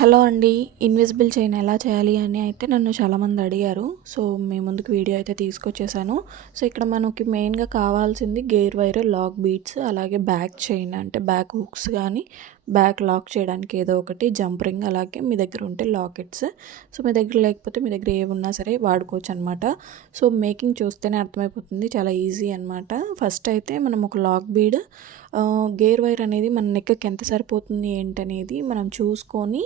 Hello అండి. Invisible chain ఎలా చేయాలి అని అయితే నన్ను చాలామంది అడిగారు. సో, మీ ముందుకు వీడియో అయితే తీసుకొచ్చేసాను. సో, ఇక్కడ మనకి మెయిన్‌గా కావాల్సింది గేర్ వైర్, లాక్ బీట్స్, అలాగే బ్యాక్ చైన్ అంటే బ్యాక్ హుక్స్ గానీ, బ్యాక్ లాక్ చేయడానికి ఏదో ఒకటి, జంప్ రింగ్, అలాగే మీ దగ్గర ఉంటే లాకెట్స్. సో, మీ దగ్గర లేకపోతే మీ దగ్గర ఏవున్నా సరే వాడుకోవచ్చనమాట. సో, మేకింగ్ చూస్తేనే అర్థమైపోతుంది. చాలా ఈజీ అనమాట. ఫస్ట్ అయితే మనం ఒక లాక్ బీడ్, గేర్ వైర్ అనేది మన నెక్‌కి ఎంత సరిపోతుంది ఏంటనేది మనం చూసుకొని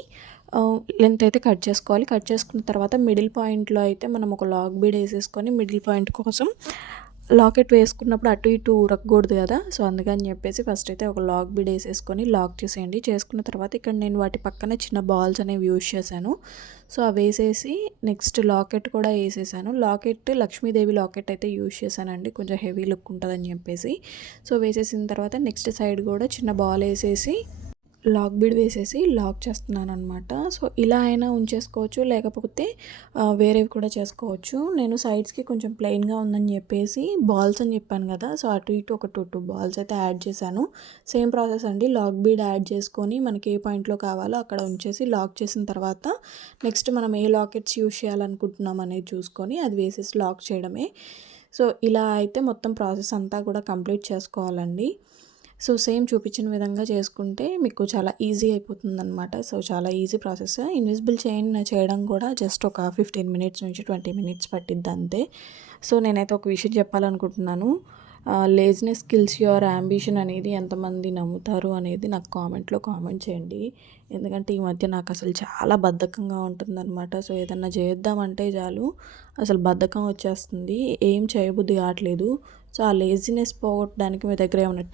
లెంత్ అయితే కట్ చేసుకోవాలి. కట్ చేసుకున్న తర్వాత మిడిల్ పాయింట్‌లో అయితే మనం ఒక లాక్ బీడ్ ఏసేసుకొని మిడిల్ పాయింట్ కోసం లాకెట్ వేసుకున్నప్పుడు అటు ఇటు ఉరకకూడదు కదా! సో, అందుకని చెప్పేసి ఫస్ట్ అయితే ఒక లాక్ బీడ్ ఏసేసుకొని లాక్ చేసేయండి. చేసుకున్న తర్వాత ఇక్కడ నేను వాటి పక్కన చిన్న బాల్స్ అనేవి యూజ్ చేశాను. సో, అవేసేసి నెక్స్ట్ లాకెట్ కూడా ఏసేసాను. లాకెట్ లక్ష్మీదేవి లాకెట్ అయితే యూజ్ చేశానండి. కొంచెం హెవీ లుక్ ఉంటదని చెప్పేసి. సో, వేసేసిన తర్వాత నెక్స్ట్ సైడ్ కూడా చిన్న బాల్ ఏసేసి లాక్ బీడ్ వేసేసి లాక్ చేస్తున్నాననమాట. సో, ఇలా అయినా ఉంచేసుకోవచ్చు, లేకపోతే వేరేవి కూడా చేసుకోవచ్చు. నేను సైడ్స్‌కి కొంచెం ప్లెయిన్‌గా ఉందని చెప్పేసి బాల్స్ అని చెప్పాను కదా! సో, అటు ఇటు ఒక 2 బాల్స్ అయితే యాడ్ చేశాను. సేమ్ ప్రాసెస్ అండి. లాక్ బీడ్ యాడ్ చేసుకొని మనకి ఏ పాయింట్‌లో కావాలో అక్కడ ఉంచేసి లాక్ చేసిన తర్వాత నెక్స్ట్ మనం ఏ లాకెట్స్ యూజ్ చేయాలనుకుంటున్నాం అనేది చూసుకొని అది వేసేసి లాక్ చేయడమే. సో, ఇలా అయితే మొత్తం ప్రాసెస్ అంతా కూడా కంప్లీట్ చేసుకోవాలండి. సో, సేమ్ చూపించిన విధంగా చేసుకుంటే మీకు చాలా ఈజీ అయిపోతుందనమాట. సో, చాలా ఈజీ ప్రాసెస్. ఇన్విజిబుల్ చైన్ చేయడం కూడా జస్ట్ ఒక 15 మినిట్స్ నుంచి 20 మినిట్స్ పట్టిద్ది అంతే. సో, నేనైతే ఒక విషయం చెప్పాలనుకుంటున్నాను. లేజినెస్ కిల్స్ యువర్ యాంబిషన్ అనేది ఎంతమంది నమ్ముతారు అనేది నాకు కామెంట్‌లో కామెంట్ చేయండి. ఎందుకంటే ఈ మధ్య నాకు అసలు చాలా బద్ధకంగా ఉంటుందనమాట. సో, ఏదన్నా చేద్దామంటే చాలు అసలు బద్ధకం వచ్చేస్తుంది. ఏం చేయబుద్ధి కావట్లేదు. సో, ఆ లేజినెస్ పోగొట్టడానికి మీ దగ్గర ఏమైనా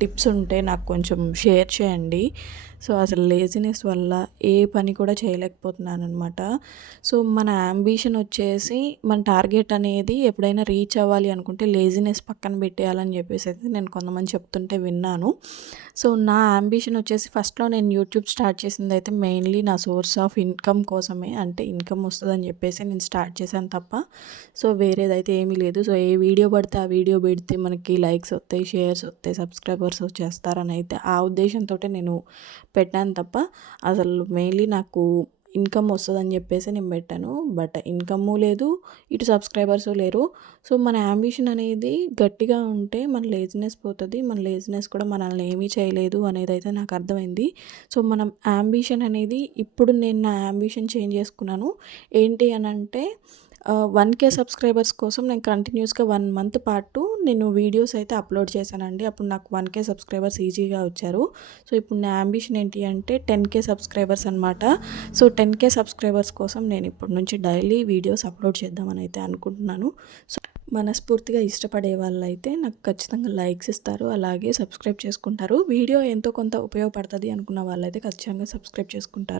టిప్స్ ఉంటే నాకు కొంచెం షేర్ చేయండి. సో, అసలు లేజినెస్ వల్ల ఏ పని కూడా చేయలేకపోతున్నాననమాట. సో, మన యాంబిషన్ వచ్చేసి మన టార్గెట్ అనేది ఎప్పుడైనా రీచ్ అవ్వాలి అనుకుంటే లేజినెస్ పక్కన పెట్టేయాలని చెప్పేసి అయితే నేను కొంతమంది చెప్తుంటే విన్నాను. సో, నా యాంబిషన్ వచ్చేసి ఫస్ట్‌లో నేను యూట్యూబ్ స్టార్ట్ చేసిందైతే మెయిన్‌లీ నా సోర్స్ ఆఫ్ ఇన్‌కమ్ కోసమే. అంటే ఇన్‌కమ్ వస్తదని చెప్పేసి నేను స్టార్ట్ చేశాను తప్ప సో, వేరేదైతే ఏమీ లేదు. సో, ఏ వీడియో పడితే ఆ వీడియో పెడితే మనకి లైక్స్ వస్తాయి, షేర్స్ వస్తాయి, సబ్స్క్రైబర్స్ వచ్చేస్తారని అయితే ఆ ఉద్దేశంతోటే నేను పెట్టాను తప్ప అసలు మెయిన్‌లీ నాకు ఇన్‌కమ్ వస్తదని చెప్పేసి నేను పెట్టాను. బట్ ఇన్‌కము లేదు, ఇటు సబ్స్క్రైబర్సు లేరు. సో, మన యాంబిషన్ అనేది గట్టిగా ఉంటే మన లేజినెస్ పోతది. మన లేజినెస్ కూడా మనల్ని ఏమీ చేయలేదు అనేదైతే నాకు అర్థమైంది. సో, మనం యాంబిషన్ అనేది ఇప్పుడు నేను నా యాంబిషన్ చేంజ్ చేసుకున్నాను. ఏంటి అనంటే 1K సబ్స్క్రైబర్స్ కోసం నేను కంటిన్యూస్‌గా 1 మంత్ పాటు నేను వీడియోస్ అయితే అప్లోడ్ చేశానండి. అప్పుడు నాకు 1K సబ్స్క్రైబర్స్ ఈజీగా వచ్చారు. సో, ఇప్పుడు నా యాంబిషన్ ఏంటి అంటే 10K సబ్స్క్రైబర్స్ అనమాట. సో, 10K సబ్స్క్రైబర్స్ కోసం నేను ఇప్పటి నుంచి డైలీ వీడియోస్ అప్లోడ్ చేద్దామని అయితే అనుకుంటున్నాను. సో, మనస్ఫూర్తిగా ఇష్టపడే వాళ్ళైతే నాకు ఖచ్చితంగా లైక్స్ ఇస్తారు. అలాగే సబ్స్క్రైబ్ చేసుకుంటారు. వీడియో ఎంతో కొంత ఉపయోగపడుతుంది అనుకున్న వాళ్ళైతే ఖచ్చితంగా సబ్స్క్రైబ్ చేసుకుంటారు.